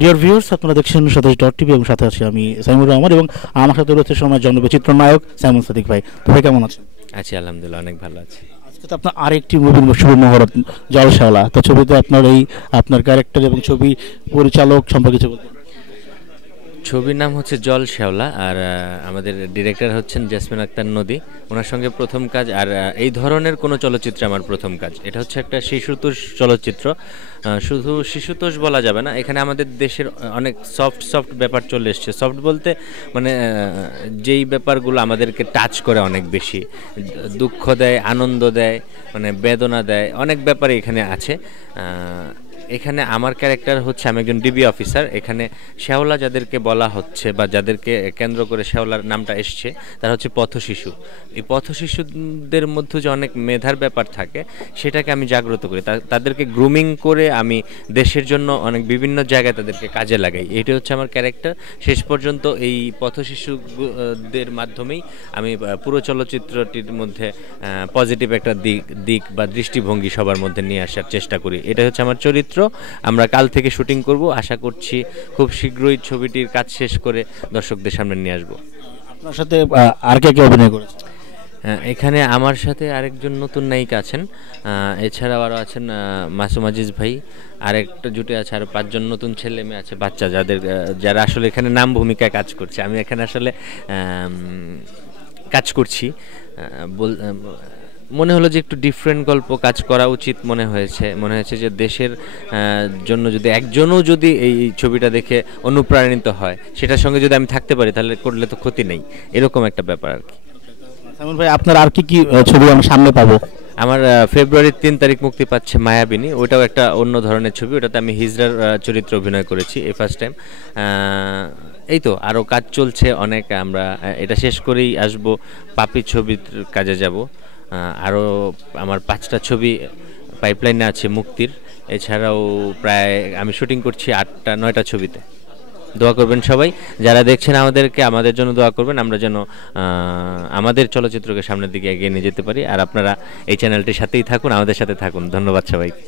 Dear viewers, আপনারা দেখছেন স্বদেশ ডট টিভি এবং সাথে আছি আমি সাইমুর রহমান এবং আমার সাথে রয়েছে সময়ের জনবিচিত্র নায়ক সাইমন সাদিক ভাই। তো ভাই কেমন আছেন? আছি আলহামদুলিল্লাহ, অনেক ভালো আছি। আজকে তো আপনার আরেকটি মুভির শুভ মহরত, জলশেওলা। তো ছবিতে আপনার ক্যারেক্টার এবং ছবি পরিচালক সম্পর্কে কিছু বলতে। ছবির নাম হচ্ছে জল শ্যাওলা, আর আমাদের ডিরেক্টর হচ্ছেন জেসমিন আক্তার নদী। ওনার সঙ্গে প্রথম কাজ, আর এই ধরনের কোনো চলচ্চিত্রে আমার প্রথম কাজ। এটা হচ্ছে একটা শিশুতোষ চলচ্চিত্র। শুধু শিশুতোষ বলা যাবে না, এখানে আমাদের দেশের অনেক সফট ব্যাপার চলে এসছে। সফট বলতে মানে যেই ব্যাপারগুলো আমাদেরকে টাচ করে অনেক বেশি, দুঃখ দেয়, আনন্দ দেয়, মানে বেদনা দেয়, অনেক ব্যাপারে এখানে আছে। এখানে আমার ক্যারেক্টার হচ্ছে, আমি একজন ডিবি অফিসার। এখানে শ্যাওলা যাদেরকে বলা হচ্ছে বা যাদেরকে কেন্দ্র করে শ্যাওলার নামটা এসছে, তারা হচ্ছে পথশিশু। এই পথশিশুদের মধ্যে যে অনেক মেধার ব্যাপার থাকে, সেটাকে আমি জাগ্রত করি। তাদেরকে গ্রুমিং করে আমি দেশের জন্য অনেক বিভিন্ন জায়গায় তাদেরকে কাজে লাগাই। এটা হচ্ছে আমার ক্যারেক্টার। শেষ পর্যন্ত এই পথশিশুদের মাধ্যমেই আমি পুরো চলচ্চিত্রটির মধ্যে পজিটিভ একটা দিক বা দৃষ্টিভঙ্গি সবার মধ্যে নিয়ে আসার চেষ্টা করি। এটা হচ্ছে আমার চরিত্র। আমরা কাল থেকে শুটিং করব, আশা করছি খুব শীঘ্রই ছবিটির কাজ শেষ করে দর্শকদের সামনে নিয়ে আসব। আপনার সাথে আর কে কে অভিনয় করেছে? এখানে আমার সাথে আরেকজন নতুন নায়িকা আছেন, এছাড়াও আরও আছেন মাসুম আজিজ ভাই। আরেকটা জুটে আছে, আর 5জন নতুন ছেলে মেয়ে আছে, বাচ্চা, যারা আসলে এখানে নাম ভূমিকায় কাজ করছে। আমি এখানে আসলে কাজ করছি। মনে হলো যে একটু ডিফারেন্ট গল্প কাজ করা উচিত মনে হয়েছে যে দেশের জন্য যদি একজনও যদি এই ছবিটা দেখে অনুপ্রাণিত হয়, সেটার সঙ্গে যদি আমি থাকতে পারি, তাহলে করলে তো ক্ষতি নেই, এরকম একটা ব্যাপার আর কি। সাইমন ভাই, আপনার আর কি কি ছবি আমরা সামনে পাবো? আমার ফেব্রুয়ারির 3 তারিখ মুক্তি পাচ্ছে মায়াবিনী। ওটাও একটা অন্য ধরনের ছবি। ওটাতে আমি হিজড়ার চরিত্রে অভিনয় করেছি এই ফার্স্ট টাইম। এই তো আরও কাজ চলছে অনেক। আমরা এটা শেষ করেই আসবো, পাপি ছবির কাজে যাব। আরও আমার 5টা ছবি পাইপলাইনে আছে মুক্তির। এছাড়াও প্রায় আমি শুটিং করছি 8টা-9টা ছবিতে। দোয়া করবেন সবাই, যারা দেখছেন আমাদেরকে, আমাদের জন্য দোয়া করবেন, আমরা যেন আমাদের চলচ্চিত্রকে সামনের দিকে এগিয়ে নিয়ে যেতে পারি। আর আপনারা এই চ্যানেলটির সাথেই থাকুন, আমাদের সাথে থাকুন। ধন্যবাদ সবাইকে।